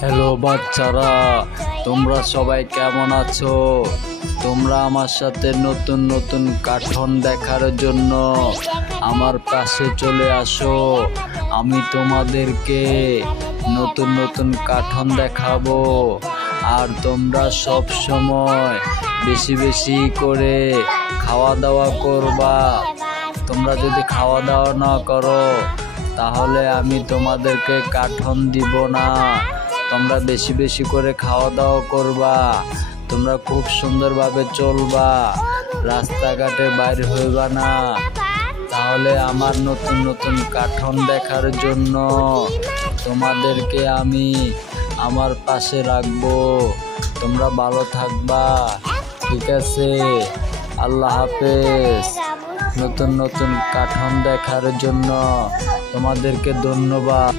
Hello বাচ্চারা, তোমরা সবাই কেমন আছো? তোমরা আমার সাথে নতুন নতুন কার্টুন দেখার জন্য আমার পাশে চলে আসো। আমি তোমাদেরকে নতুন নতুন কার্টুন দেখাবো। আর তোমরা সব সময় বেশি বেশি করে খাওয়া দাওয়া করবা। তোমরা যদি খাওয়া দাওয়া না করো তাহলে আমি তোমাদেরকে কার্টুন দিব না। তোমরা বেশি বেশি করে খাওয়া দাওয়া করবা। তোমরা খুব সুন্দরভাবে চলবা, রাস্তাঘাটে বাইর হইবা না। তাহলে আমার নতুন নতুন কার্টুন দেখার জন্য তোমাদেরকে আমি আমার পাশে রাখবো। তোমরা ভালো থাকবা, ঠিক আছে? আল্লাহ হাফেজ। নতুন নতুন কার্টুন দেখার জন্য তোমাদেরকে ধন্যবাদ।